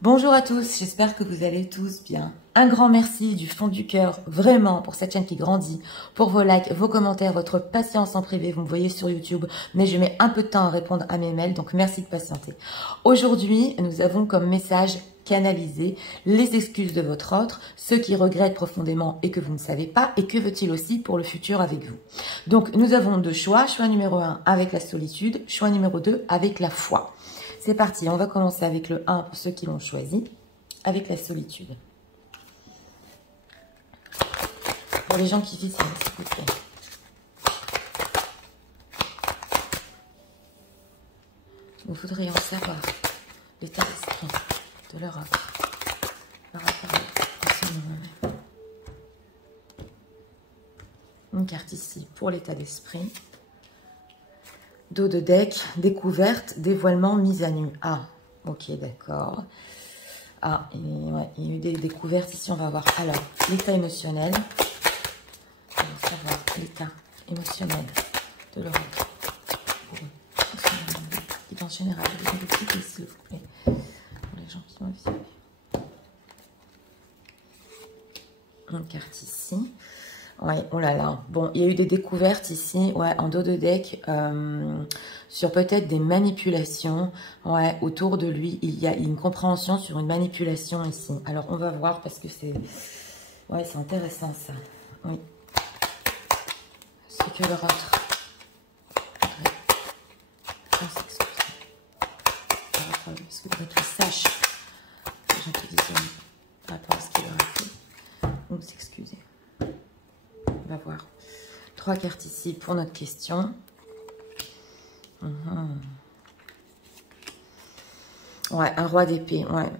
Bonjour à tous, j'espère que vous allez tous bien. Un grand merci du fond du cœur, vraiment, pour cette chaîne qui grandit, pour vos likes, vos commentaires, votre patience en privé. Vous me voyez sur YouTube, mais je mets un peu de temps à répondre à mes mails, donc merci de patienter. Aujourd'hui, nous avons comme message canaliser les excuses de votre autre, ce qui regrette profondément et que vous ne savez pas, et que veut-il aussi pour le futur avec vous. Donc, nous avons deux choix. Choix numéro 1 avec la solitude, choix numéro 2 avec la foi. C'est parti, on va commencer avec le 1 pour ceux qui l'ont choisi, avec la solitude. Pour les gens qui vivent, s'il vous plaît. Vous voudriez en savoir l'état d'esprit de leur autre par rapport à ce moment. Une carte ici pour l'état d'esprit. Dos de deck, découverte, dévoilement, mise à nu. Ah, ok, d'accord. Ah, ouais, il y a eu des découvertes ici, on va voir. Alors, l'état émotionnel. On va savoir l'état émotionnel de leur autre. Pour eux. En général, je vais vous expliquer s'il vous plaît. Pour les gens qui m'ont visionné. Une carte ici. Ouais, oh là là. Bon, il y a eu des découvertes ici, ouais, en dos de deck, sur peut-être des manipulations, ouais, autour de lui. Il y a une compréhension sur une manipulation ici. Alors, on va voir parce que c'est, ouais, c'est intéressant ça. Oui. C'est que leur autre. Parce que qu'ils sachent, les gens qui visionnent, par rapport à ce qu'il leur a fait, ou s'excuser. On va voir. 3 cartes ici pour notre question. Ouais, un roi d'épée. Ouais,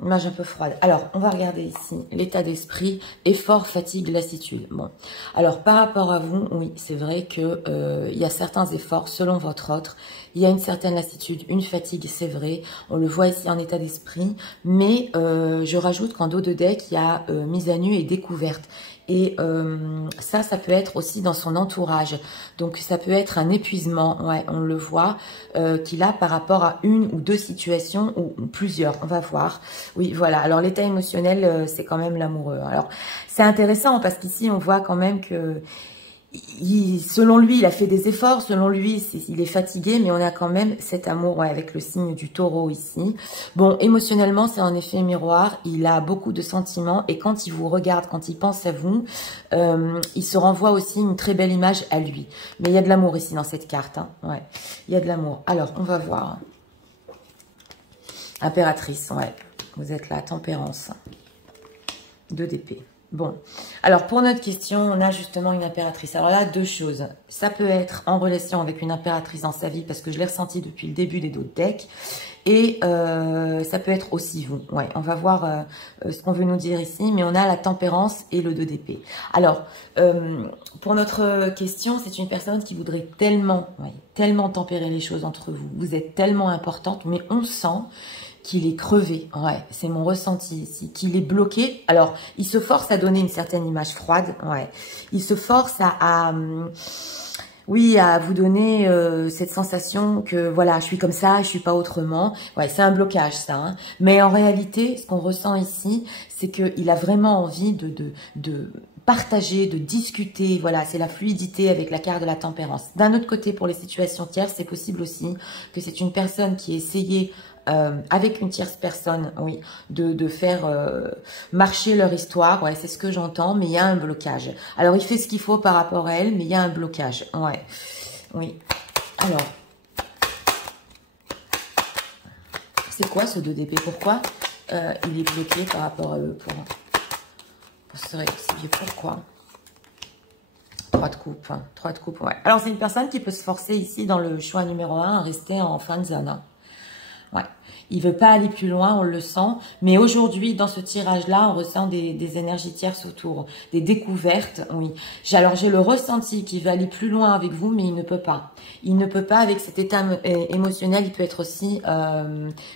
image un peu froide. Alors, on va regarder ici l'état d'esprit, effort, fatigue, lassitude. Bon, alors par rapport à vous, oui, c'est vrai que il y a certains efforts selon votre autre. Il y a une certaine lassitude, une fatigue, c'est vrai. On le voit ici en état d'esprit. Mais je rajoute qu'en dos de deck, il y a mise à nu et découverte. Et ça peut être aussi dans son entourage. Donc, ça peut être un épuisement, ouais, on le voit, qu'il a par rapport à une ou deux situations ou plusieurs. On va voir. Oui, voilà. Alors, l'état émotionnel, c'est quand même l'amoureux. Alors, c'est intéressant parce qu'ici, on voit quand même que selon lui, il a fait des efforts. Selon lui, il est fatigué, mais on a quand même cet amour, ouais, avec le signe du taureau ici. Bon, émotionnellement, c'est un effet miroir. Il a beaucoup de sentiments et quand il vous regarde, quand il pense à vous, il se renvoie aussi une très belle image à lui. Mais il y a de l'amour ici dans cette carte. Hein. Ouais, il y a de l'amour. Alors, on va voir. Impératrice, ouais. Vous êtes là, tempérance. 2 d'épée. Bon, alors pour notre question, on a justement une impératrice. Alors là, 2 choses. Ça peut être en relation avec une impératrice dans sa vie, parce que je l'ai ressenti depuis le début des dos de deck. Et ça peut être aussi vous. Ouais, on va voir ce qu'on veut nous dire ici, mais on a la tempérance et le 2 d'épée. Alors, pour notre question, c'est une personne qui voudrait tellement, ouais, tellement tempérer les choses entre vous. Vous êtes tellement importante, mais on sent qu'il est crevé, ouais, c'est mon ressenti ici, qu'il est bloqué. Alors, il se force à donner une certaine image froide, ouais. Il se force oui, à vous donner cette sensation que, voilà, je suis comme ça, je suis pas autrement. Ouais, c'est un blocage, ça. Hein. Mais en réalité, ce qu'on ressent ici, c'est qu'il a vraiment envie de partager, de discuter. Voilà, c'est la fluidité avec la carte de la tempérance. D'un autre côté, pour les situations tierces, c'est possible aussi que c'est une personne qui a essayé avec une tierce personne, oui, de faire marcher leur histoire, ouais, c'est ce que j'entends, mais il y a un blocage. Alors, il fait ce qu'il faut par rapport à elle, mais il y a un blocage, ouais, oui. Alors, c'est quoi ce 2 d'épée? Pourquoi il est bloqué par rapport à eux pour se réconcilier? Pourquoi? 3 de coupe, hein, 3 de coupe, ouais. Alors, c'est une personne qui peut se forcer ici dans le choix numéro 1 à rester en fin de zone, hein. Ouais. Il veut pas aller plus loin, on le sent. Mais aujourd'hui, dans ce tirage-là, on ressent des énergies tierces autour, des découvertes. Oui. Alors, j'ai le ressenti qu'il veut aller plus loin avec vous, mais il ne peut pas. Il ne peut pas avec cet état émotionnel. Il peut être aussi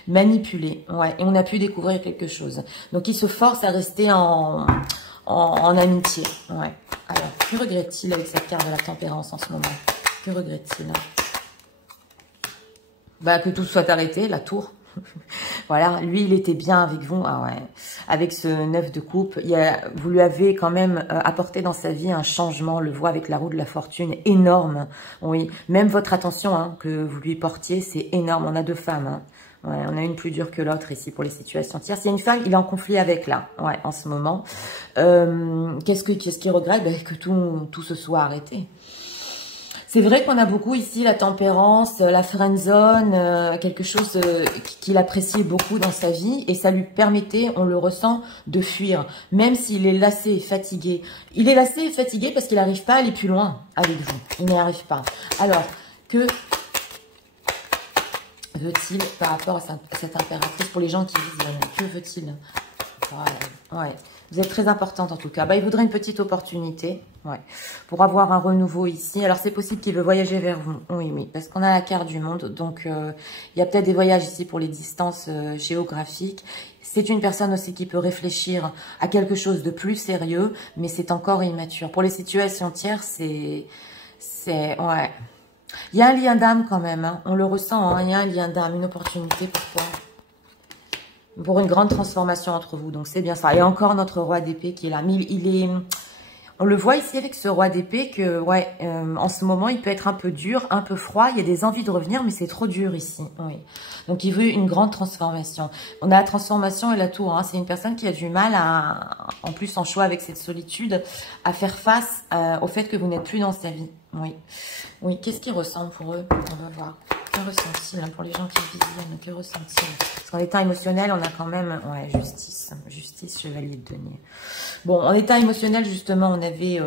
manipulé. Ouais. Et on a pu découvrir quelque chose. Donc, il se force à rester en amitié. Ouais. Alors, que regrette-t-il avec cette carte de la tempérance en ce moment? Que regrette-t-il? Bah, que tout soit arrêté, la tour. Voilà, lui, il était bien avec vous. Ah ouais, avec ce 9 de coupe, vous lui avez quand même apporté dans sa vie un changement. On le voit avec la roue de la fortune, énorme. Oui, même votre attention hein, que vous lui portiez, c'est énorme. On a deux femmes. Hein. Ouais, on a une plus dure que l'autre ici pour les situations tierces. Il y a une femme, il est en conflit avec là, ouais, en ce moment. Qu'est-ce qu'il regrette? Ben, que tout se soit arrêté. C'est vrai qu'on a beaucoup ici la tempérance, la friendzone, quelque chose qu'il appréciait beaucoup dans sa vie et ça lui permettait, on le ressent, de fuir, même s'il est lassé et fatigué. Il est lassé et fatigué parce qu'il n'arrive pas à aller plus loin avec vous. Il n'y arrive pas. Alors, que veut-il par rapport à cette impératrice pour les gens qui visionnent? Que veut-il? Ouais. Vous êtes très importante en tout cas. Bah, il voudrait une petite opportunité, ouais, pour avoir un renouveau ici. Alors c'est possible qu'il veut voyager vers vous. Oui, parce qu'on a la carte du monde. Donc il y a peut-être des voyages ici pour les distances géographiques. C'est une personne aussi qui peut réfléchir à quelque chose de plus sérieux, mais c'est encore immature. Pour les situations tierces, ouais. Il y a un lien d'âme quand même. Hein. On le ressent. Hein. Il y a un lien d'âme, une opportunité. Pourquoi? Pour une grande transformation entre vous, donc c'est bien ça. Et encore notre roi d'épée qui est là. Mais on le voit ici avec ce roi d'épée que, ouais, en ce moment, il peut être un peu dur, un peu froid. Il y a des envies de revenir, mais c'est trop dur ici. Oui. Donc, il veut une grande transformation. On a la transformation et la tour. Hein. C'est une personne qui a du mal en plus en choix avec cette solitude, à faire face au fait que vous n'êtes plus dans sa vie. Oui. Qu'est-ce qu'ils ressentent pour eux? On va voir. Que ressent-il hein, pour les gens qui visionnent? Que ressent-il? Parce qu'en état émotionnel, on a quand même... Ouais, justice, chevalier de denier. Bon, en état émotionnel, justement, on avait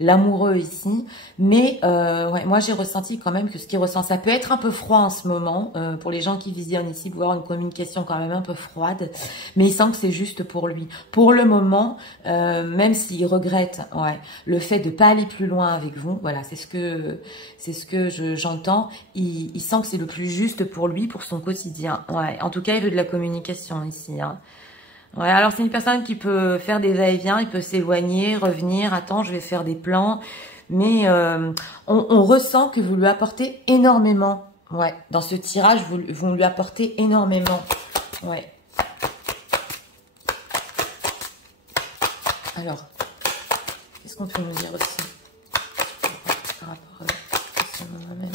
l'amoureux ici. Mais, ouais, moi, j'ai ressenti quand même que ce qu'il ressent, ça peut être un peu froid en ce moment. Pour les gens qui visionnent ici, voir une communication quand même un peu froide. Mais il sent que c'est juste pour lui. Pour le moment, même s'il regrette ouais, le fait de pas aller plus loin avec vous, voilà, c'est ce que j'entends. Il sent que c'est le plus juste pour lui, pour son quotidien. Ouais, en tout cas, il veut de la communication ici. Hein. Ouais, alors c'est une personne qui peut faire des va-et-vient, il peut s'éloigner, revenir, attends, je vais faire des plans. Mais on ressent que vous lui apportez énormément. Ouais, dans ce tirage, vous lui apportez énormément. Ouais. Alors, qu'est-ce qu'on peut nous dire aussi par rapport à ce moment-même?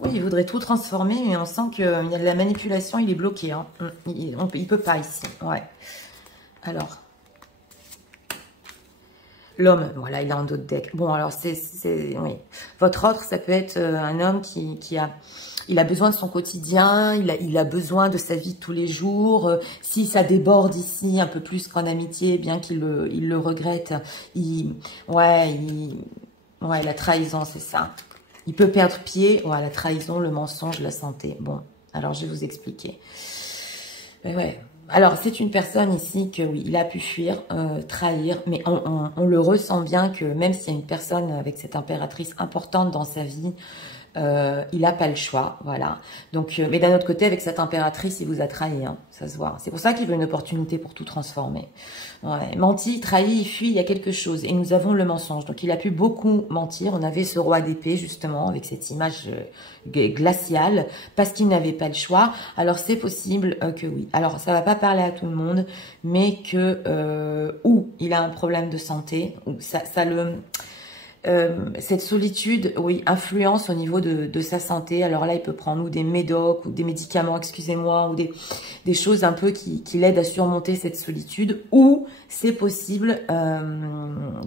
Oui, il voudrait tout transformer, mais on sent qu'il y a de la manipulation, il est bloqué. Hein. Il peut pas ici. Ouais. Alors, l'homme, voilà, il est en dos de deck. Bon, alors, oui. Votre autre, ça peut être un homme il a besoin de son quotidien, il a besoin de sa vie de tous les jours. Si ça déborde ici un peu plus qu'en amitié, bien qu'il le regrette, la trahison, c'est ça. Il peut perdre pied, ouais, la trahison, le mensonge, la santé. Bon, alors je vais vous expliquer. Mais ouais. Alors, c'est une personne ici que, oui, il a pu fuir, trahir, mais on le ressent bien que même s'il y a une personne avec cette impératrice importante dans sa vie, il n'a pas le choix, voilà. Donc, mais d'un autre côté, avec cette impératrice, il vous a trahi, hein, ça se voit. C'est pour ça qu'il veut une opportunité pour tout transformer. Ouais, menti, trahi, il fuit, il y a quelque chose. Et nous avons le mensonge. Donc, il a pu beaucoup mentir. On avait ce roi d'épée, justement, avec cette image glaciale, parce qu'il n'avait pas le choix. Alors, c'est possible que oui. Alors, ça va pas parler à tout le monde, mais que ou il a un problème de santé, ou cette solitude, oui, influence au niveau de sa santé. Alors là, il peut prendre ou des médocs ou des médicaments, excusez-moi, ou des choses un peu qui l'aident à surmonter cette solitude. Ou c'est possible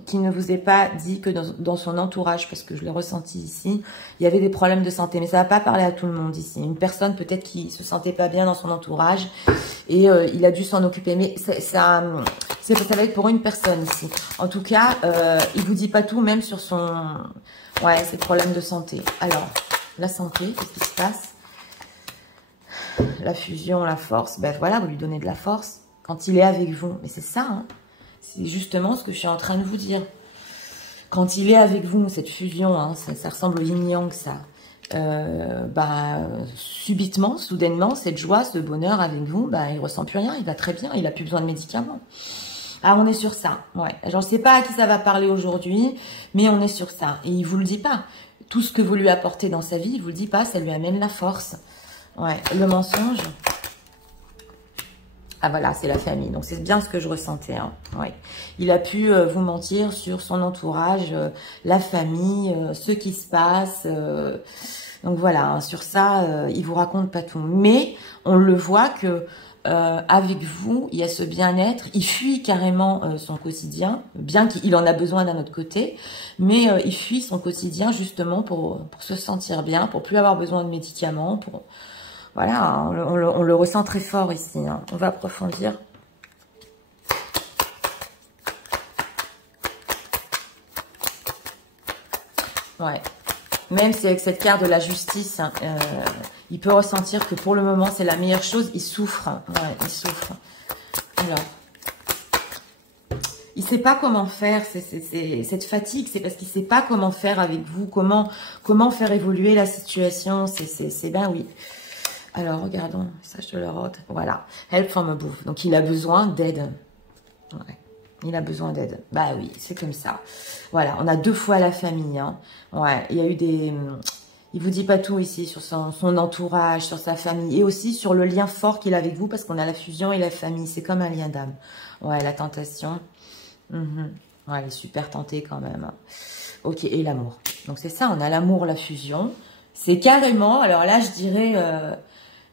qu'il ne vous ait pas dit que dans son entourage, parce que je l'ai ressenti ici, il y avait des problèmes de santé. Mais ça va pas parler à tout le monde ici. Une personne peut-être qui se sentait pas bien dans son entourage et il a dû s'en occuper. Mais ça va être pour une personne ici. En tout cas, il vous dit pas tout, même sur ses problèmes de santé. Alors, la santé, qu'est-ce qui se passe? La fusion, la force. Ben voilà, vous lui donnez de la force quand il est avec vous. Mais c'est ça, hein. C'est justement ce que je suis en train de vous dire. Quand il est avec vous, cette fusion, hein, ça ressemble au yin-yang, ça. Subitement, soudainement, cette joie, ce bonheur avec vous, il ressent plus rien, il va très bien, il a plus besoin de médicaments. Ah, on est sur ça, ouais. Je ne sais pas à qui ça va parler aujourd'hui, mais on est sur ça. Et il vous le dit pas. Tout ce que vous lui apportez dans sa vie, il vous le dit pas, ça lui amène la force. Ouais, le mensonge. Ah voilà, c'est la famille. Donc c'est bien ce que je ressentais. Hein. Ouais. Il a pu vous mentir sur son entourage, la famille, ce qui se passe. Donc voilà, hein, sur ça, il vous raconte pas tout. Mais on le voit que avec vous, il y a ce bien-être. Il fuit carrément son quotidien, bien qu'il en a besoin d'un autre côté. Mais il fuit son quotidien justement pour se sentir bien, pour plus avoir besoin de médicaments, pour... Voilà, on le ressent très fort ici. Hein. On va approfondir. Ouais. Même si avec cette carte de la justice, hein, il peut ressentir que pour le moment, c'est la meilleure chose. Il souffre. Ouais, il souffre. Alors, il ne sait pas comment faire. Cette fatigue, c'est parce qu'il ne sait pas comment faire avec vous, comment faire évoluer la situation. C'est ben oui. Alors, regardons, message de l'ordre. Voilà, help from above. Donc, il a besoin d'aide. Ouais. Il a besoin d'aide. Bah oui, c'est comme ça. Voilà, on a 2 fois la famille. Hein. Ouais, il y a eu des... Il vous dit pas tout ici sur son entourage, sur sa famille. Et aussi sur le lien fort qu'il a avec vous, parce qu'on a la fusion et la famille. C'est comme un lien d'âme. Ouais, la tentation. Ouais, elle est super tentée quand même. Ok, et l'amour. Donc, c'est ça, on a l'amour, la fusion. C'est carrément... Alors là, je dirais...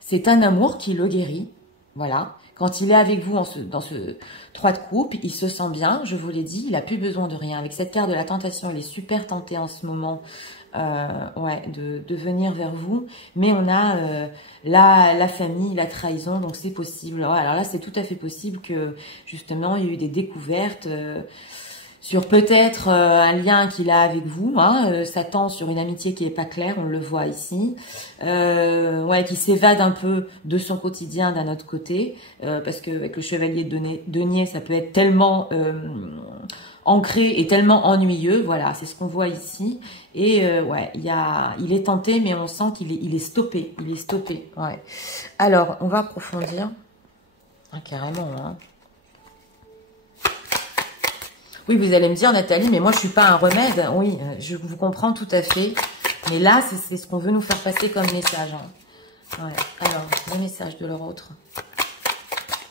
c'est un amour qui le guérit, voilà. Quand il est avec vous dans ce 3 de coupe, il se sent bien, je vous l'ai dit, il n'a plus besoin de rien. Avec cette carte de la tentation, il est super tenté en ce moment ouais, de venir vers vous. Mais on a la famille, la trahison, donc c'est possible. Ouais, alors là, c'est tout à fait possible que, justement, il y ait eu des découvertes... sur peut-être un lien qu'il a avec vous, hein, ça tend sur une amitié qui est pas claire, on le voit ici, ouais, qui s'évade un peu de son quotidien d'un autre côté, parce que avec le chevalier de denier, ça peut être tellement ancré et tellement ennuyeux, voilà, c'est ce qu'on voit ici, et ouais, il est tenté, mais on sent qu'il est stoppé, ouais. Alors, on va approfondir, ah, carrément, hein. Oui, vous allez me dire, Nathalie, mais moi, je suis pas un remède. Oui, je vous comprends tout à fait. Mais là, c'est ce qu'on veut nous faire passer comme message. Hein. Ouais. Alors, le message de leur autre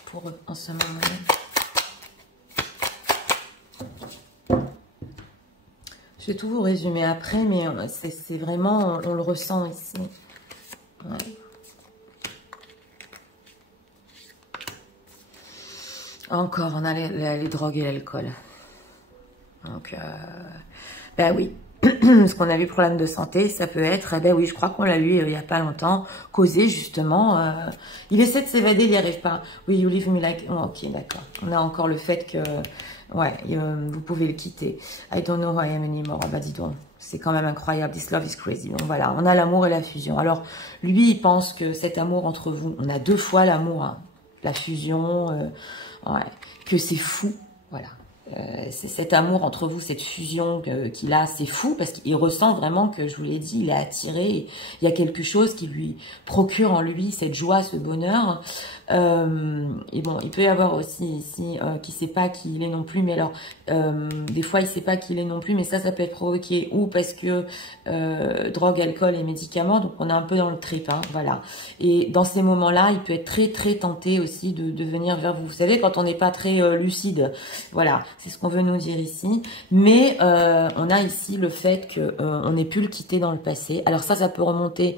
pour eux en ce moment même. Je vais tout vous résumer après, mais c'est vraiment, on le ressent ici. Ouais. Encore, on a les drogues et l'alcool. Donc, ben oui, ce qu'on a lu problème de santé, ça peut être, ben oui, je crois qu'on l'a lu il n'y a pas longtemps, causé justement, il essaie de s'évader, il n'y arrive pas. Oui, you leave me like, oh, ok, d'accord. On a encore le fait que, ouais, vous pouvez le quitter. I don't know who I am anymore. Ah bah dis donc, c'est quand même incroyable, this love is crazy. Donc voilà, on a l'amour et la fusion. Alors, lui, il pense que cet amour entre vous, on a 2 fois l'amour, hein, la fusion, ouais, que c'est fou, voilà. C'est cet amour entre vous, cette fusion qu'il a, c'est fou parce qu'il ressent vraiment que, je vous l'ai dit, il est attiré, il y a quelque chose qui lui procure en lui cette joie, ce bonheur. Et bon, il peut y avoir aussi ici qui sait pas qui il est non plus, mais alors des fois il sait pas qui il est non plus, mais ça peut être provoqué ou parce que drogue, alcool et médicaments, donc on est un peu dans le trip, hein, voilà. Et dans ces moments-là, il peut être très très tenté aussi de venir vers vous. Vous savez, quand on n'est pas très lucide, voilà. C'est ce qu'on veut nous dire ici. Mais on a ici le fait qu'on ait pu le quitter dans le passé. Alors ça peut remonter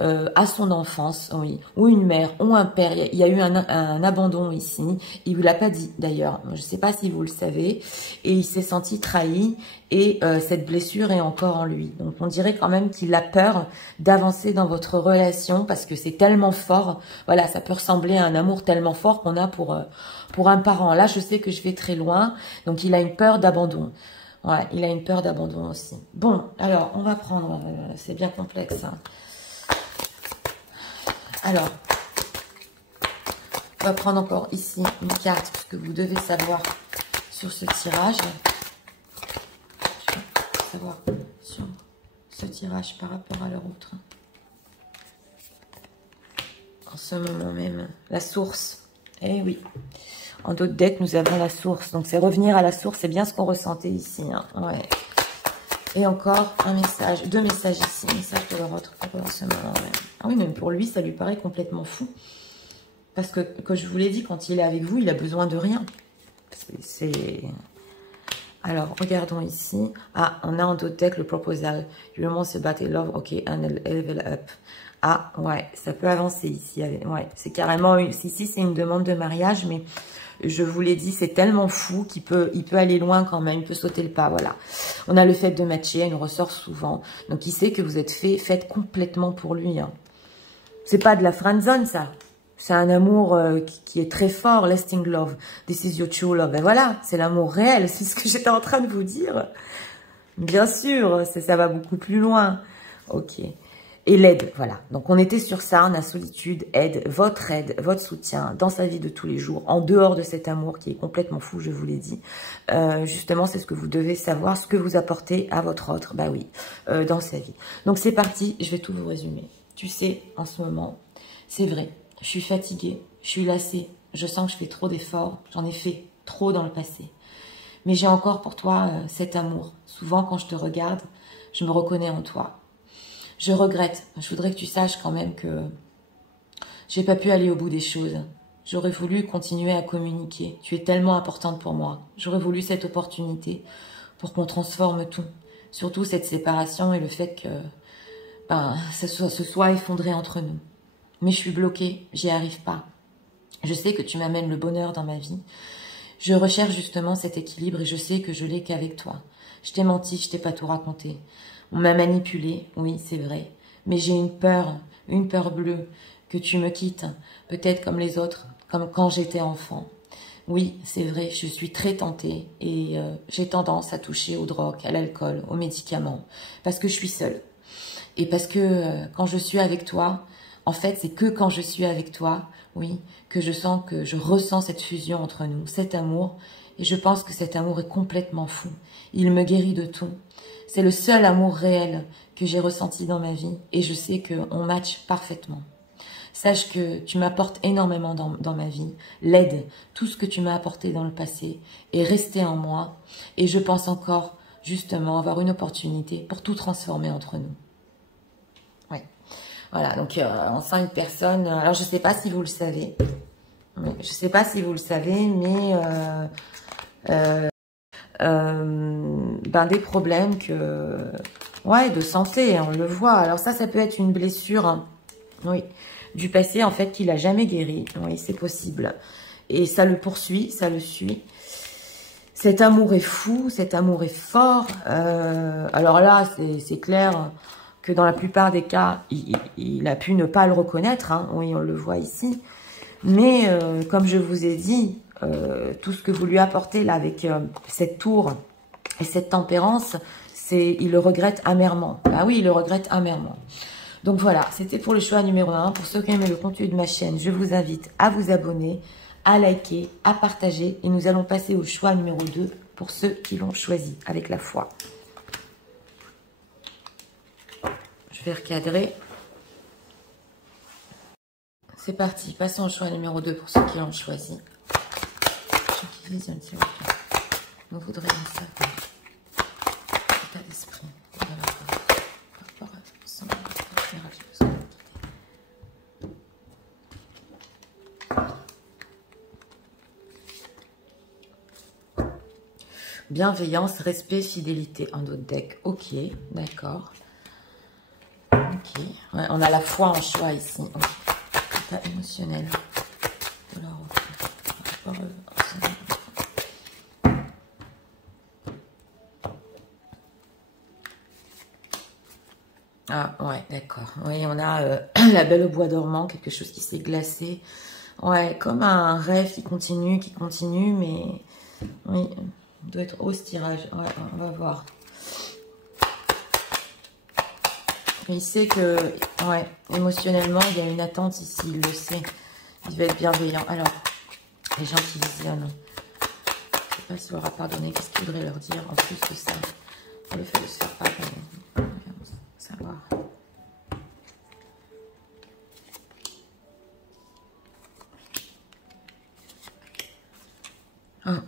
à son enfance, oui, ou une mère, ou un père. Il y a eu un abandon ici. Il vous l'a pas dit d'ailleurs. Je ne sais pas si vous le savez. Et il s'est senti trahi. Et cette blessure est encore en lui. Donc on dirait quand même qu'il a peur d'avancer dans votre relation parce que c'est tellement fort. Voilà, ça peut ressembler à un amour tellement fort qu'on a pour un parent. Là, je sais que je vais très loin. Donc il a une peur d'abandon. Ouais, il a une peur d'abandon aussi. Bon, alors on va prendre. C'est bien complexe. Hein. Alors, on va prendre encore ici une carte que vous devez savoir sur ce tirage. Savoir sur ce tirage par rapport à leur autre. En ce moment même, la source. Eh oui. En d'autres decks, nous avons la source. Donc, c'est revenir à la source. C'est bien ce qu'on ressentait ici. Hein. Ouais. Et encore un message. 2 messages ici. Message de leur autre pour en ce moment même. Ah oui, même pour lui, ça lui paraît complètement fou. Parce que, comme je vous l'ai dit, quand il est avec vous, il a besoin de rien. C'est... Alors, regardons ici. Ah, on a en d'autres decks le proposal. You want to battle love, ok, and level up. Ah, ouais, ça peut avancer ici. Ouais, c'est carrément... Ici, c'est une demande de mariage, mais je vous l'ai dit, c'est tellement fou qu'il peut aller loin quand même. Il peut sauter le pas, voilà. On a le fait de matcher, il nous ressort souvent. Donc, il sait que vous êtes faites complètement pour lui. Hein. C'est pas de la friendzone, ça. C'est un amour qui est très fort, lasting love. This is your true love. Et voilà, c'est l'amour réel. C'est ce que j'étais en train de vous dire. Bien sûr, ça va beaucoup plus loin. Ok. Et l'aide, voilà. Donc, on était sur ça, on a solitude, aide, votre soutien dans sa vie de tous les jours, en dehors de cet amour qui est complètement fou, je vous l'ai dit. Justement, c'est ce que vous devez savoir, ce que vous apportez à votre autre, bah oui, dans sa vie. Donc, c'est parti, je vais tout vous résumer. Tu sais, en ce moment, c'est vrai. Je suis fatiguée, je suis lassée, je sens que je fais trop d'efforts, j'en ai fait trop dans le passé. Mais j'ai encore pour toi cet amour. Souvent, quand je te regarde, je me reconnais en toi. Je regrette, je voudrais que tu saches quand même que j'ai pas pu aller au bout des choses. J'aurais voulu continuer à communiquer. Tu es tellement importante pour moi. J'aurais voulu cette opportunité pour qu'on transforme tout. Surtout cette séparation et le fait que ça se soit effondré entre nous. Mais je suis bloquée, j'y arrive pas. Je sais que tu m'amènes le bonheur dans ma vie. Je recherche justement cet équilibre et je sais que je l'ai qu'avec toi. Je t'ai menti, je t'ai pas tout raconté. On m'a manipulée, oui, c'est vrai. Mais j'ai une peur bleue, que tu me quittes, peut-être comme les autres, comme quand j'étais enfant. Oui, c'est vrai, je suis très tentée et j'ai tendance à toucher aux drogues, à l'alcool, aux médicaments, parce que je suis seule. Et parce que quand je suis avec toi, en fait, c'est que quand je suis avec toi, oui, que je ressens cette fusion entre nous, cet amour. Et je pense que cet amour est complètement fou. Il me guérit de tout. C'est le seul amour réel que j'ai ressenti dans ma vie. Et je sais qu'on match parfaitement. Sache que tu m'apportes énormément dans ma vie. L'aide, tout ce que tu m'as apporté dans le passé est resté en moi. Et je pense encore, justement, avoir une opportunité pour tout transformer entre nous. Voilà, donc on sent une personne... alors, je ne sais pas si vous le savez. Je ne sais pas si vous le savez, mais... des problèmes de santé, on le voit. Alors ça peut être une blessure, hein, oui, du passé, en fait, qu'il n'a jamais guéri. Oui, c'est possible. Et ça le poursuit, ça le suit. Cet amour est fou, cet amour est fort. Alors là, c'est clair... que dans la plupart des cas, il a pu ne pas le reconnaître. Hein. Oui, on le voit ici. Mais comme je vous ai dit, tout ce que vous lui apportez là avec cette tour et cette tempérance, il le regrette amèrement. Ah oui, il le regrette amèrement. Donc voilà, c'était pour le choix numéro 1. Pour ceux qui aiment le contenu de ma chaîne, je vous invite à vous abonner, à liker, à partager. Et nous allons passer au choix numéro 2 pour ceux qui l'ont choisi avec la foi. Je vais recadrer. C'est parti. Passons au choix numéro 2 pour ceux qui l'ont choisi. Ceux qui visionnent, s'il vous plaît. Nous voudrions savoir l'état d'esprit de la part par rapport à son général. Bienveillance, respect, fidélité. Un autre deck. Ok, d'accord. Ok, ouais, on a la foi en choix ici. Okay. État émotionnel de la route. Ah ouais, d'accord. Oui, on a la Belle au bois dormant, quelque chose qui s'est glacé. Ouais, comme un rêve qui continue, mais oui, il doit être haut ce tirage. Ouais, on va voir. Il sait que, ouais, émotionnellement, il y a une attente ici, il le sait. Il va être bienveillant. Alors, les gens qui visionnent, je ne sais pas s'il leur a pardonné, qu'est-ce qu'il voudrait leur dire en plus de ça, pour le fait de se faire pardonner. Savoir. Ah.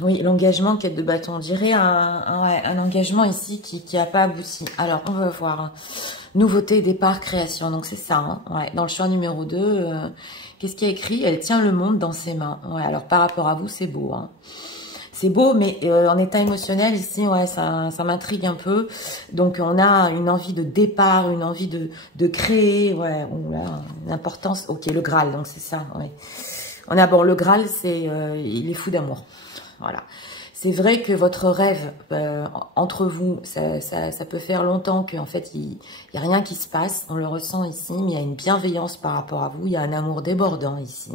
Oui, l'engagement, quête de bâton, on dirait un engagement ici qui n'a pas abouti. Alors, on va voir. Nouveauté, départ, création. Donc c'est ça, hein. Ouais, dans le choix numéro 2, qu'est-ce qu'il y a écrit? Elle tient le monde dans ses mains. Ouais, alors par rapport à vous, c'est beau, hein. C'est beau, mais en état émotionnel, ici, ouais, ça m'intrigue un peu. Donc, on a une envie de départ, une envie de créer, ouais, une importance. Ok, le Graal, donc c'est ça, ouais. On a, bon, le Graal, c'est, il est fou d'amour. Voilà. C'est vrai que votre rêve, entre vous, ça peut faire longtemps qu'en fait, il y a rien qui se passe. On le ressent ici, mais il y a une bienveillance par rapport à vous. Il y a un amour débordant ici.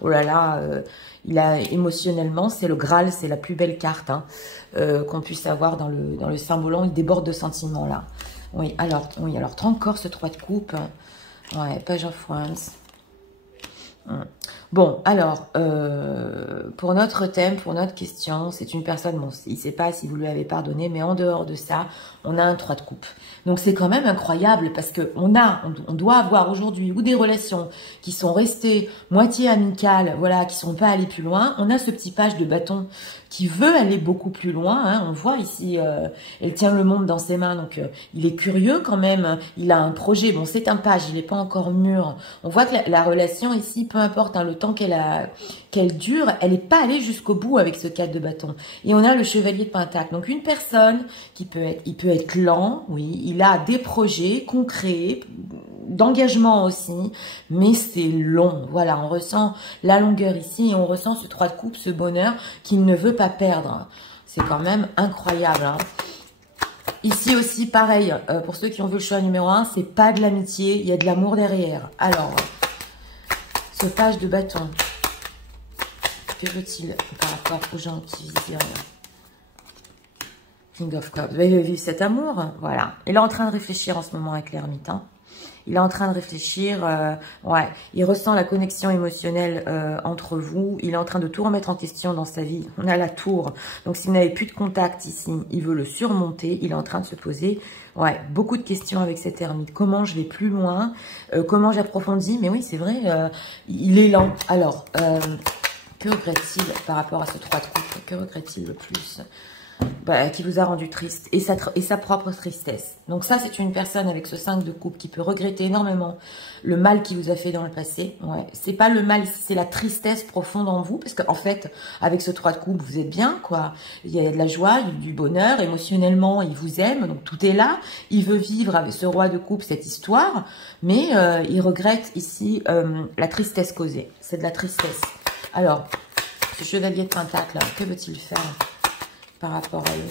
Oh là là, il a émotionnellement, c'est le Graal, c'est la plus belle carte, hein, qu'on puisse avoir dans le symbole. Il déborde de sentiments là. Oui, alors, t'as encore ce 3 de coupe. Ouais, Page of Wands. Bon, alors, pour notre thème, pour notre question, c'est une personne, bon, il ne sait pas si vous lui avez pardonné, mais en dehors de ça, on a un 3 de coupe. Donc, c'est quand même incroyable parce que on doit avoir aujourd'hui ou des relations qui sont restées moitié amicales, voilà, qui sont pas allées plus loin. On a ce petit page de bâton qui veut aller beaucoup plus loin, hein. On voit ici, elle tient le monde dans ses mains, donc il est curieux quand même, il a un projet, bon, c'est un page, il n'est pas encore mûr. On voit que la relation ici, peu importe, hein, le temps qu'elle dure, elle n'est pas allée jusqu'au bout avec ce 4 de bâton. Et on a le chevalier de pentacle. Donc une personne il peut être lent, oui, il a des projets concrets, d'engagement aussi, mais c'est long. Voilà, on ressent la longueur ici et on ressent ce 3 de coupe, ce bonheur qu'il ne veut pas perdre. C'est quand même incroyable, hein. Ici aussi, pareil, pour ceux qui ont vu le choix numéro 1, c'est pas de l'amitié, il y a de l'amour derrière. Alors, ce page de bâton, que veut-il par rapport aux gens qui visent King of Cups? Vous avez vu cet amour? Voilà. Il est en train de réfléchir en ce moment avec l'ermite, hein. Il est en train de réfléchir, ouais, il ressent la connexion émotionnelle entre vous. Il est en train de tout remettre en question dans sa vie. On a la tour. Donc, si vous n'avez plus de contact ici, il veut le surmonter. Il est en train de se poser, ouais, beaucoup de questions avec cet ermite. Comment je vais plus loin? Comment j'approfondis? Mais oui, c'est vrai, il est lent. Alors, que regrette-t-il par rapport à ce 3 de coupe? Que regrette-t-il le plus? Qui vous a rendu triste et sa propre tristesse. Donc ça, c'est une personne avec ce 5 de coupe qui peut regretter énormément le mal qu'il vous a fait dans le passé. Ouais, c'est pas le mal, c'est la tristesse profonde en vous, parce qu'en fait, avec ce 3 de coupe, vous êtes bien, quoi. Il y a de la joie, du bonheur, émotionnellement, il vous aime, donc tout est là. Il veut vivre avec ce roi de coupe cette histoire, mais il regrette ici la tristesse causée. C'est de la tristesse. Alors, ce chevalier de pentacle, que veut-il faire par rapport à eux?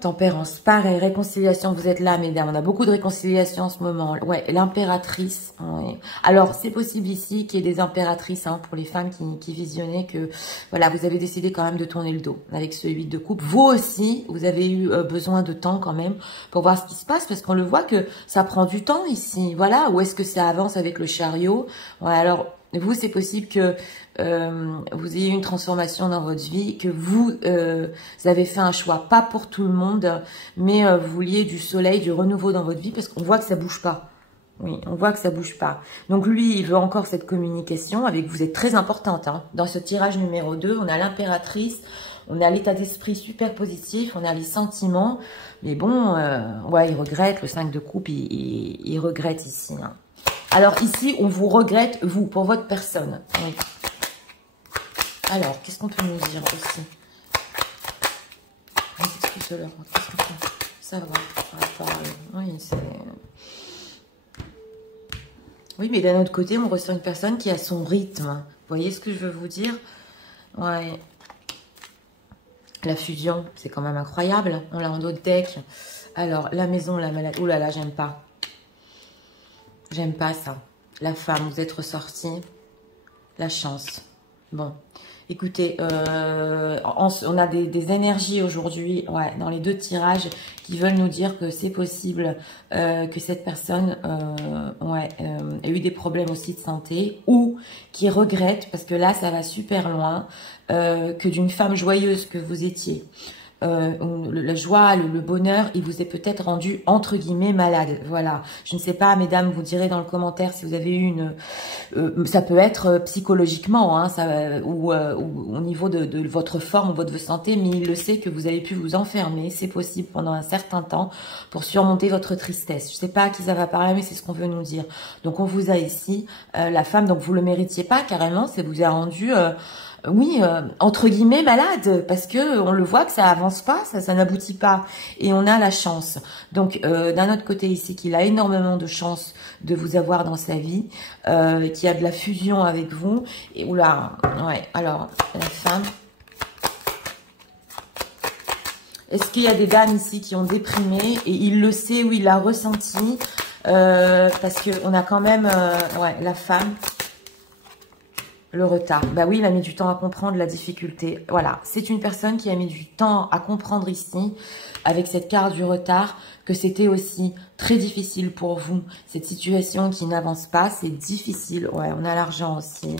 Tempérance, pareil, réconciliation, vous êtes là, mesdames, on a beaucoup de réconciliation en ce moment. Ouais, l'impératrice, ouais. Alors, c'est possible ici qu'il y ait des impératrices, hein, pour les femmes qui visionnaient, que, voilà, vous avez décidé quand même de tourner le dos avec ce 8 de coupe. Vous aussi, vous avez eu besoin de temps quand même pour voir ce qui se passe, parce qu'on le voit que ça prend du temps ici, voilà. Où est-ce que ça avance avec le chariot? Ouais, alors, vous, c'est possible que vous ayez une transformation dans votre vie, que vous avez fait un choix, pas pour tout le monde, mais vous vouliez du soleil, du renouveau dans votre vie, parce qu'on voit que ça bouge pas. Oui, on voit que ça bouge pas. Donc lui, il veut encore cette communication avec vous. Êtes très importante, hein. Dans ce tirage numéro 2, on a l'impératrice, on a l'état d'esprit super positif, on a les sentiments, mais bon, ouais, il regrette, le 5 de coupe, il regrette ici, hein. Alors ici, on vous regrette, vous, pour votre personne. Oui. Alors, qu'est-ce qu'on peut nous dire aussi? Excusez-leur, qu'est-ce qu'on peut savoir par rapport à eux? Oui, c'est... Oui, mais d'un autre côté, on ressent une personne qui a son rythme. Vous voyez ce que je veux vous dire? Ouais. La fusion, c'est quand même incroyable. On l'a en d'autres decks. Alors, la maison, la maladie... Ouh là là, j'aime pas. J'aime pas ça. La femme, vous êtes ressorti. La chance. Bon. Écoutez, on a des énergies aujourd'hui, ouais, dans les deux tirages qui veulent nous dire que c'est possible que cette personne ouais, ait eu des problèmes aussi de santé ou qui regrette, parce que là, ça va super loin, que d'une femme joyeuse que vous étiez, la joie, le bonheur, il vous est peut-être rendu entre guillemets malade. Voilà. Je ne sais pas, mesdames, vous direz dans le commentaire si vous avez eu ça peut être psychologiquement, hein, ou au niveau de votre forme ou votre santé, mais il le sait que vous avez pu vous enfermer, c'est possible pendant un certain temps pour surmonter votre tristesse. Je ne sais pas à qui ça va parler, mais c'est ce qu'on veut nous dire. Donc on vous a ici, la femme, donc vous le méritiez pas carrément, ça vous a rendu oui, entre guillemets malade, parce que on le voit que ça avance pas, ça n'aboutit pas, et on a la chance. Donc d'un autre côté ici, qu'il a énormément de chance de vous avoir dans sa vie, qu'il y a de la fusion avec vous, et oula, ouais. Alors la femme, est-ce qu'il y a des dames ici qui ont déprimé et il le sait ou il l'a ressenti, parce que on a quand même, ouais, la femme. Le retard. Bah oui, il a mis du temps à comprendre la difficulté. Voilà, c'est une personne qui a mis du temps à comprendre ici, avec cette carte du retard, que c'était aussi très difficile pour vous. Cette situation qui n'avance pas, c'est difficile. Ouais, on a l'argent aussi.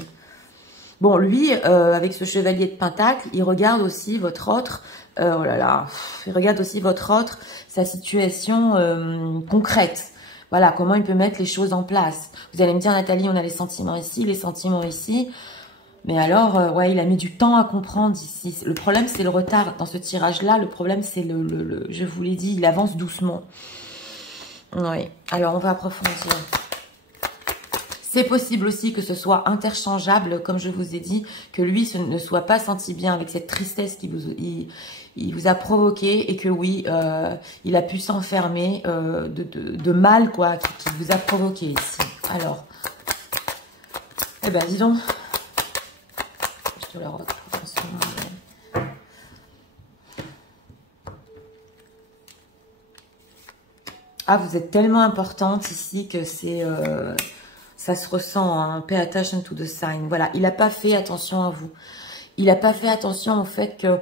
Bon, lui, avec ce chevalier de pentacle, il regarde aussi votre autre... oh là là, il regarde aussi votre autre, sa situation concrète. Voilà, comment il peut mettre les choses en place. Vous allez me dire, Nathalie, on a les sentiments ici. Mais alors, ouais, il a mis du temps à comprendre ici. Le problème, c'est le retard dans ce tirage-là. Le problème, c'est je vous l'ai dit, il avance doucement. Oui, alors on va approfondir. C'est possible aussi que ce soit interchangeable, comme je vous ai dit, que lui ne soit pas senti bien avec cette tristesse il vous a provoqué et que oui, il a pu s'enfermer de mal, quoi, qui vous a provoqué ici. Alors, eh ben, dis donc. Je te le retrouve. Ah, vous êtes tellement importante ici que c'est... ça se ressent, hein. Pay attention to the sign. Voilà, il n'a pas fait attention à vous. Il n'a pas fait attention au fait que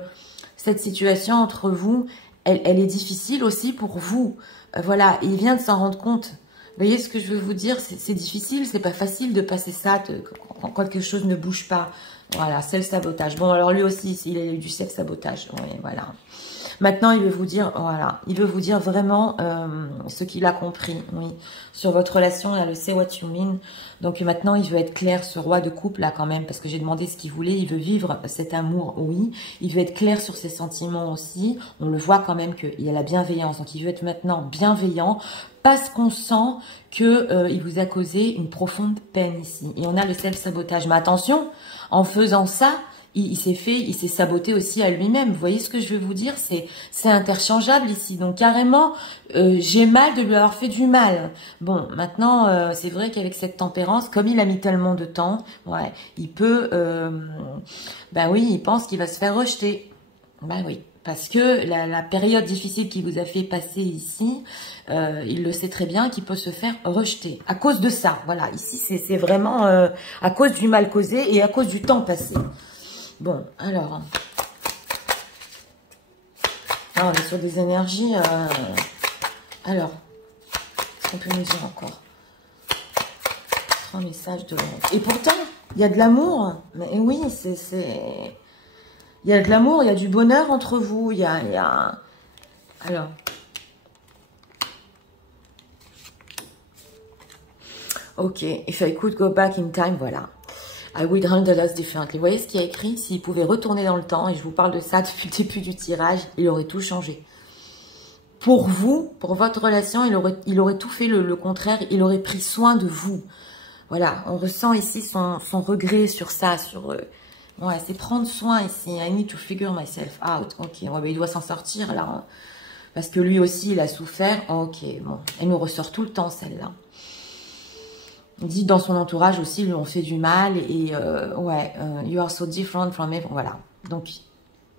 cette situation entre vous, elle est difficile aussi pour vous. Voilà, il vient de s'en rendre compte. Vous voyez ce que je veux vous dire? C'est difficile, c'est pas facile de passer ça quand quelque chose ne bouge pas. Voilà, self-sabotage. Bon, alors lui aussi, il a eu du self-sabotage. Oui, voilà. Maintenant, il veut vous dire, voilà, il veut vous dire vraiment ce qu'il a compris, oui. Sur votre relation, il y a le say what you mean. Donc maintenant, il veut être clair, ce roi de coupe là quand même, parce que j'ai demandé ce qu'il voulait. Il veut vivre cet amour, oui. Il veut être clair sur ses sentiments aussi. On le voit quand même qu'il y a la bienveillance. Donc il veut être maintenant bienveillant parce qu'on sent que il vous a causé une profonde peine ici. Et on a le self-sabotage. Mais attention, en faisant ça, il s'est saboté aussi à lui-même. Vous voyez ce que je veux vous dire? C'est interchangeable ici. Donc carrément, j'ai mal de lui avoir fait du mal. Bon, maintenant, c'est vrai qu'avec cette tempérance, comme il a mis tellement de temps, ouais, il peut, ben oui, il pense qu'il va se faire rejeter. Ben oui. Parce que la période difficile qu'il vous a fait passer ici, il le sait très bien qu'il peut se faire rejeter. À cause de ça, voilà. Ici, c'est vraiment à cause du mal causé et à cause du temps passé. Bon, alors. Là, on est sur des énergies. Alors, qu'est-ce qu'on peut nous dire encore? 3 messages de... Et pourtant, il y a de l'amour. Mais oui, il y a de l'amour, il y a du bonheur entre vous. Il y a... Alors. Ok, if I could go back in time, voilà. I would handle us differently. Vous voyez ce qu'il y a écrit? S'il pouvait retourner dans le temps, et je vous parle de ça depuis le début du tirage, il aurait tout changé. Pour vous, pour votre relation, il aurait tout fait le contraire. Il aurait pris soin de vous. Voilà, on ressent ici son regret sur ça, sur... ouais, c'est prendre soin ici. I need to figure myself out. Ok, ouais, mais il doit s'en sortir là. Hein, parce que lui aussi, il a souffert. Ok, bon. Elle nous ressort tout le temps, celle-là. On dit dans son entourage aussi, lui, on fait du mal. Et ouais, you are so different from me. Voilà. Donc,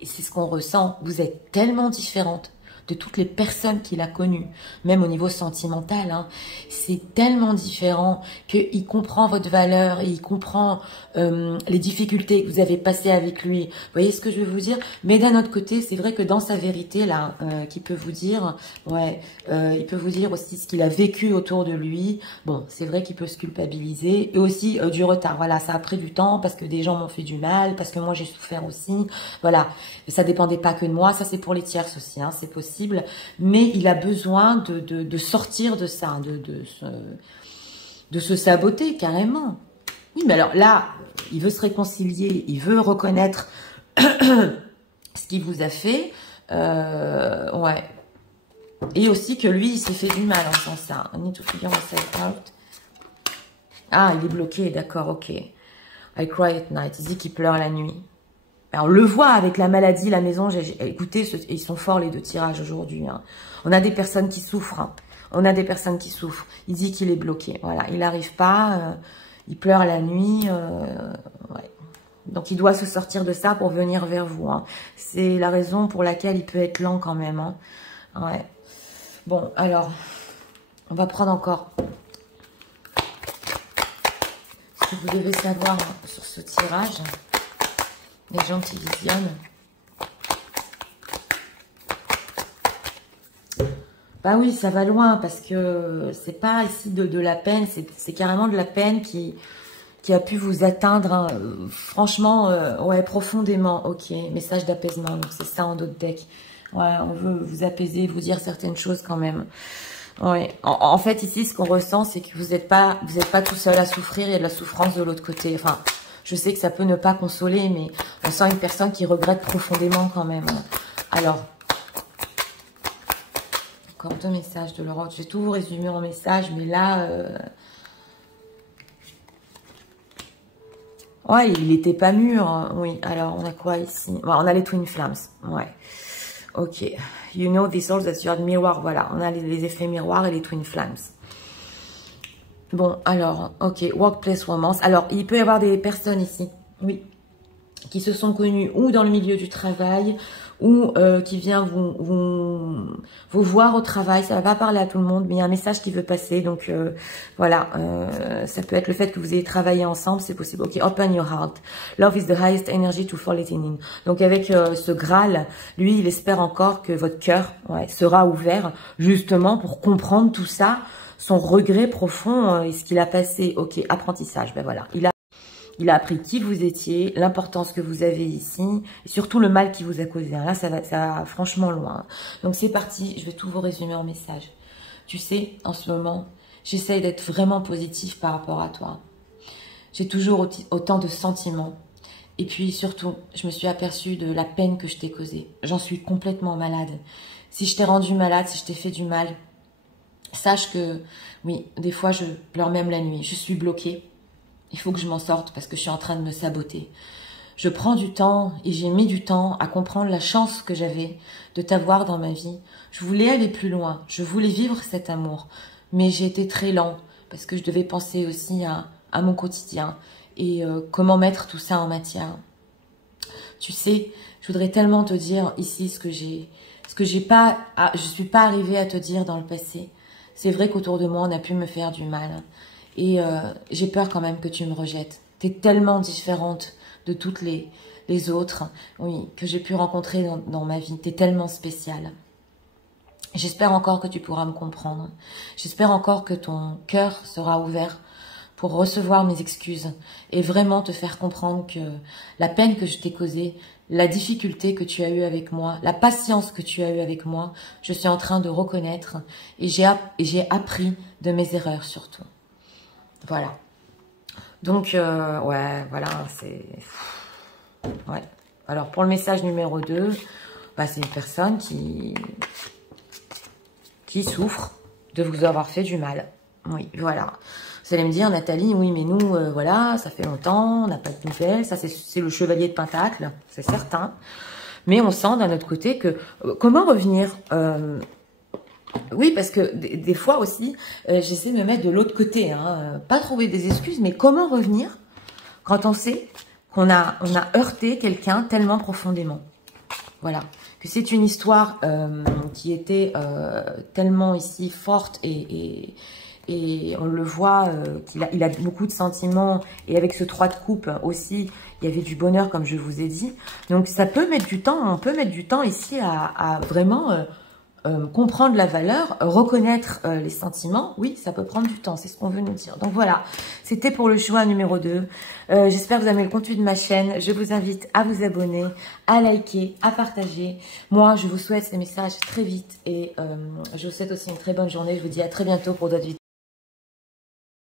c'est ce qu'on ressent. Vous êtes tellement différente de toutes les personnes qu'il a connues, même au niveau sentimental. Hein. C'est tellement différent qu'il comprend votre valeur, et il comprend les difficultés que vous avez passées avec lui. Vous voyez ce que je veux vous dire? Mais d'un autre côté, c'est vrai que dans sa vérité, là, qu'il peut vous dire, il peut vous dire aussi ce qu'il a vécu autour de lui. Bon, c'est vrai qu'il peut se culpabiliser. Et aussi du retard. Voilà, ça a pris du temps parce que des gens m'ont fait du mal, parce que moi j'ai souffert aussi. Voilà, et ça dépendait pas que de moi. Ça, c'est pour les tierces aussi, hein, c'est possible. Mais il a besoin de sortir de ça, de se saboter carrément. Oui, mais alors là, il veut se réconcilier, il veut reconnaître ce qu'il vous a fait. Ouais. Et aussi que lui, il s'est fait du mal en faisant ça. I need to figure myself out. Ah, il est bloqué, d'accord, ok. I cry at night. Il dit qu'il pleure la nuit. Alors, on le voit avec la maladie, la maison. Écoutez, ils sont forts les 2 tirages aujourd'hui. Hein. On a des personnes qui souffrent. Hein. On a des personnes qui souffrent. Il dit qu'il est bloqué. Voilà, il n'arrive pas. Il pleure la nuit. Ouais. Donc, il doit se sortir de ça pour venir vers vous. Hein. C'est la raison pour laquelle il peut être lent quand même. Hein. Ouais. Bon, alors, on va prendre encore ce que vous devez savoir sur ce tirage. Les gens qui visionnent. Bah oui, ça va loin parce que c'est pas ici de la peine, c'est carrément de la peine qui a pu vous atteindre, hein, franchement, ouais, profondément. Ok, message d'apaisement, donc c'est ça en dos de deck. Ouais, on veut vous apaiser, vous dire certaines choses quand même. Ouais. En fait, ici, ce qu'on ressent, c'est que vous n'êtes pas tout seul à souffrir, il y a de la souffrance de l'autre côté. Enfin, je sais que ça peut ne pas consoler, mais on sent une personne qui regrette profondément quand même. Alors, encore 2 messages de Laurent. Je vais tout vous résumer en messages, mais là... Ouais, il n'était pas mûr. Hein. Oui, alors on a quoi ici? Bon, on a les Twin Flames. Ouais. Ok. You know this all that you are miroir. Voilà, on a les effets miroirs et les Twin Flames. Bon, alors, ok. Workplace romance. Alors, il peut y avoir des personnes ici, oui, qui se sont connues ou dans le milieu du travail ou qui vient vous voir au travail. Ça va pas parler à tout le monde, mais il y a un message qui veut passer. Donc, voilà, ça peut être le fait que vous ayez travaillé ensemble, c'est possible. Ok, open your heart. Love is the highest energy to fall in. Donc, avec ce Graal, lui, il espère encore que votre cœur sera ouvert, justement, pour comprendre tout ça, son regret profond et ce qu'il a passé. Ok, apprentissage, ben voilà. Il a appris qui vous étiez, l'importance que vous avez ici, et surtout le mal qui vous a causé. Là, ça va franchement loin. Donc, c'est parti. Je vais tout vous résumer en message. Tu sais, en ce moment, j'essaye d'être vraiment positive par rapport à toi. J'ai toujours autant de sentiments. Et puis, surtout, je me suis aperçue de la peine que je t'ai causée. J'en suis complètement malade. Si je t'ai rendu malade, si je t'ai fait du mal, sache que, oui, des fois, je pleure même la nuit. Je suis bloquée. Il faut que je m'en sorte parce que je suis en train de me saboter. Je prends du temps et j'ai mis du temps à comprendre la chance que j'avais de t'avoir dans ma vie. Je voulais aller plus loin, je voulais vivre cet amour, mais j'ai été très lent parce que je devais penser aussi à mon quotidien et comment mettre tout ça en matière. Tu sais, je voudrais tellement te dire ici ce que je suis pas arrivée à te dire dans le passé. C'est vrai qu'autour de moi, on a pu me faire du mal. Et j'ai peur quand même que tu me rejettes. Tu es tellement différente de toutes les autres, oui, que j'ai pu rencontrer dans ma vie. Tu es tellement spéciale. J'espère encore que tu pourras me comprendre. J'espère encore que ton cœur sera ouvert pour recevoir mes excuses et vraiment te faire comprendre que la peine que je t'ai causée, la difficulté que tu as eue avec moi, la patience que tu as eue avec moi, je suis en train de reconnaître et j'ai appris de mes erreurs surtout. Voilà. Donc, ouais, voilà, c'est... Ouais. Alors, pour le message numéro 2, bah, c'est une personne qui souffre de vous avoir fait du mal. Oui, voilà. Vous allez me dire, Nathalie, oui, mais nous, voilà, ça fait longtemps, on n'a pas de nouvelles. Ça, c'est le chevalier de Pentacle, c'est certain. Mais on sent d'un autre côté que... comment revenir oui, parce que des fois aussi, j'essaie de me mettre de l'autre côté. Hein, pas trouver des excuses, mais comment revenir quand on sait qu'on a heurté quelqu'un tellement profondément. Voilà. que c'est une histoire qui était tellement ici forte et on le voit qu'il a beaucoup de sentiments, et avec ce 3 de coupe aussi, il y avait du bonheur comme je vous ai dit. Donc ça peut mettre du temps, on peut mettre du temps ici à vraiment comprendre la valeur, reconnaître les sentiments. Oui, ça peut prendre du temps, c'est ce qu'on veut nous dire. Donc voilà, c'était pour le choix numéro 2. J'espère que vous aimez le contenu de ma chaîne. Je vous invite à vous abonner, à liker, à partager. Moi, je vous souhaite ces messages très vite et je vous souhaite aussi une très bonne journée. Je vous dis à très bientôt pour d'autres vidéos.